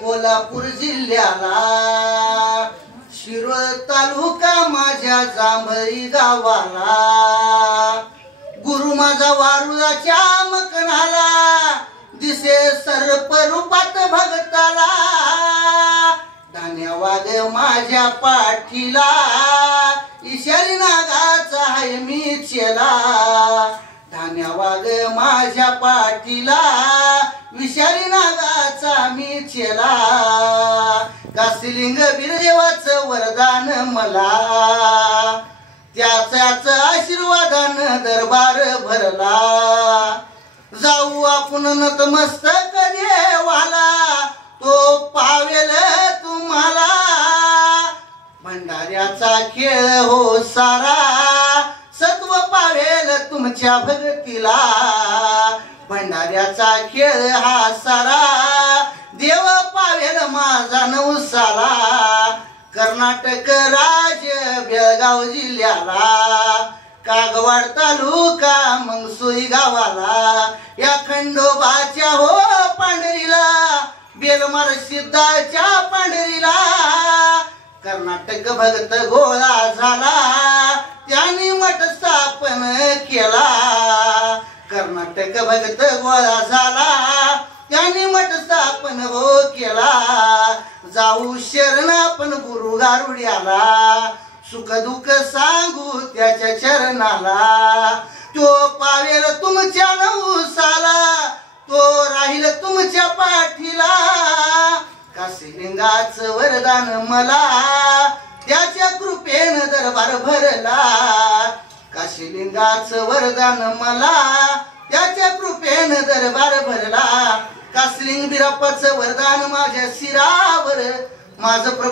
कोल्हापूर जिल्ह्याला शिरोळ तालुका माझ्या जांभळी गावाला गुरु माझा वारुळाच्या मकनाला दिसे सर्प रूपात भगताला धान्या वाघ माझ्या पाठीला इशारी नागाचा आहे मी चेला धान्या वाघ माझ्या पाठीला विषारी नागाचा मी चेला काशीलिंग वीरदेवाचं वरदान मला त्याच्याच आशीर्वादानं दरबार भरला जाऊ आपण नतमस्तक देवाला तो पावेल तुम्हाला भंडाऱ्याचा खेळ हो सारा सत्व पावेल तुमच्या भक्तीला भंडाऱ्याचा खेळ हा सारा देव पावेल माझा नवसाला कर्नाटक राज्य बेळगाव जिल्ह्याला कागवाड तालुका मंगसोई गावाला या खंडोबाच्या हो पांढरीला बेलमार सिद्धाच्या पांढरीला कर्नाटक भक्त गोळा झाला त्यांनी मठ स्थापन केला कर्नाटक भक्त गोळा झाला त्यांनी मठ स्थापन हो केला जाऊ शरण आपण गुरु गारुड्याला सुख दुःख सांगू त्याच्या चरणाला तो पावेल तुमच्या नवसाला तो राहील तुमच्या पाठीला काशीलिंगाचं वरदान मला त्याच्या कृपेनं दरबार भरला काशीलिंगाचं वरदान मला त्याच्या कृपेनं दरबार भरला काशीलिंग बिराप्पाचं वरदान माझ्या शिरावर माझं